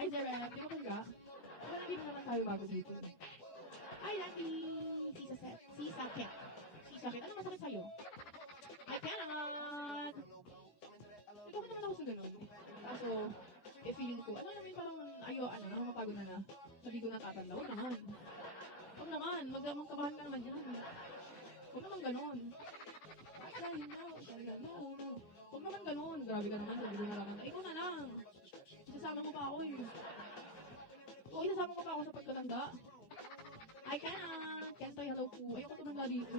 Hi, Zara. Di ba kaya? Diba nandito naman tayo bago dito? Hi, Randy. Si Sakit. Si Sakit. Ano masakit sa'yo? I cannot. Nagkakit naman ako sa ganun. Kaso, feeling ko, ano naman parang, mapagod na na. Sabi ko natatanda. Huwag naman. Huwag naman. Magkabahan ka naman yan. Huwag naman ganun. Ay, no. Talaga, no. Huwag naman ganun. Grabe ka naman. Sabi ko natatanda. Ikaw na lang. Isasama mo pa ako eh. Oo, isasama mo pa ako sa pagkatanda. I cannot. Can't say hello po. Ayoko tumanda dito.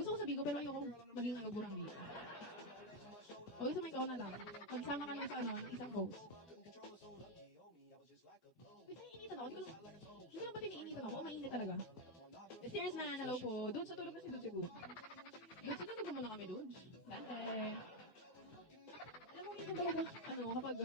Gusto ko sabihin ko, pero ayoko maging nagburang dito. O, gusto mo ikaw na lang. Magsama ka lang sa isang post. Wait, naiinitan ako. Hindi lang ba tiniinitan ako? Mainit talaga. Serious man, hello po. Doon sa tulog na si Dude siguro. Dude, sa tulog mo na kami, Dude. Dante. Alam mo, minsan talaga, kapag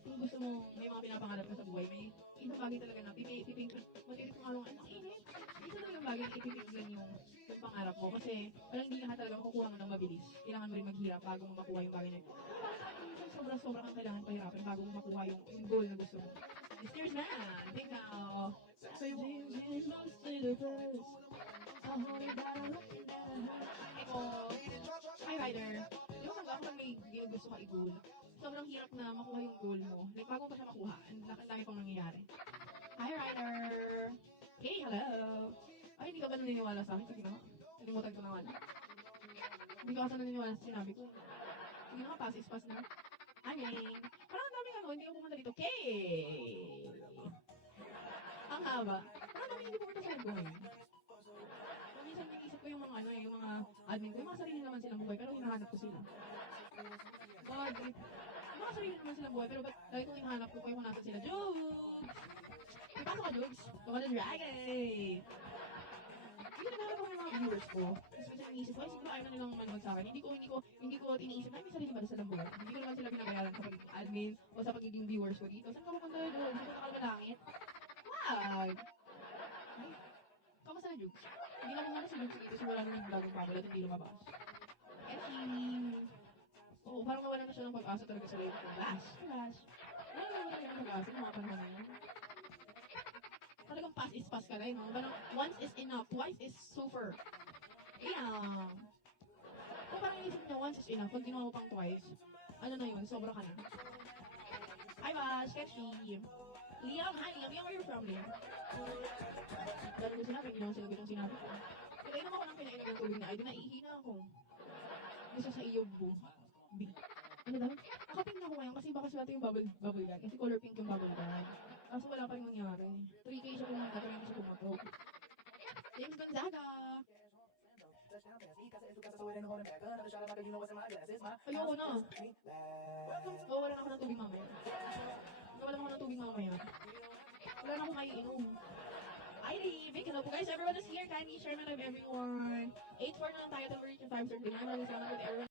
kung gusto mo, may mga pinapangarap ka sa buhay, may isang bagay talaga na matilit kong araw, ang init. Isa talaga yung bagay na ipipiglan yung pangarap mo. Kasi, parang hindi ka talaga makukuha mo ng mabilis. Kailangan mo rin maghirap bago mo makuha yung bagay na yun. Sobra-sobra kang kailangan pahirapan bago mo makuha yung goal na gusto mo. Mysterious man, think now. So you must say the first. Eko, hi Ryder. Di ba kapag may gusto ka i-goal, sobrang hirap na makuha yung goal mo. Like, bago pa siya makuha, ang dami pang nangyayari. Hi Ryder! Hey, hello! Ay, hindi ka ba naniniwala sa akin? Sige na nga. Nalimutan ko naman. Hindi ka kasi naniniwala sa sinabi ko. Sige na nga, pass is pass na. Aning! Parang ang daming hindi ka pumunta dito. Ang haba. Parang ang daming hindi pumunta sa nag-goal. Minsan naisip ko yung mga yung mga admin ko, yung mga sarili naman silang buhay, pero hinahanap ko sila. God, yung mga sarili naman silang buhay, pero ba't lagi kong hinahanap ko kung nasa sila? Jude! May pasok ka, Jude? Baka na dragon! Hindi naghahanap ako yung mga viewers ko. Tapos minsan iniisip ko, ay siguro ayaw na nilang manood sa akin. Hindi ko iniisip, ay may sarili ba silang buhay? Hindi ko naman sila binabayaran sa pagiging admin o sa pagiging viewers ko dito. Saan ka pupunta na doon? Pupunta ka ba langit? Wag! Kamusta na, Jude? Hindi na pumunta si Jude dito kasi wala na yung vlog ng Pablo at hindi lumabas. Oo, parang mawala na siya ng pag-asa talaga sa life ko. Bash! Wala na naman yung pag-asa ng mga panahon na yun. Talagang pass is pass ka rin, no? Parang once is enough, twice is super. Yeah. Kung parang inisip niya, once is enough, pag ginawa mo pang twice, ano na yun, sobra ka na. Hi, Bash! Sketchy! Liam, hi Liam, where are you from, Liam? Dahil ko sinabi, hindi naman sinabi ng sinabi ko. Pinainom ako ng pinainom ng tubig na ay, naiihina ako. Gusto sa iyo, boom. Ano daw? Nakapink na ako ngayon kasi baka swerte yung bubble gum. Kasi color pink yung bubble gum. Kaso wala pa rin nangyari. 3K siya pumunta, pero hindi siya pumoto. James Gonzaga! Ayoko na. Wala na ako ng tubig mamaya. Wala na ako ng tubig mamaya. Wala na akong maiinom. Hi, Big hello po guys. Everyone is here. Kindly share na live everyone. 8-4 na lang tayo till we reach 5 certain. Maraming salamat with everyone.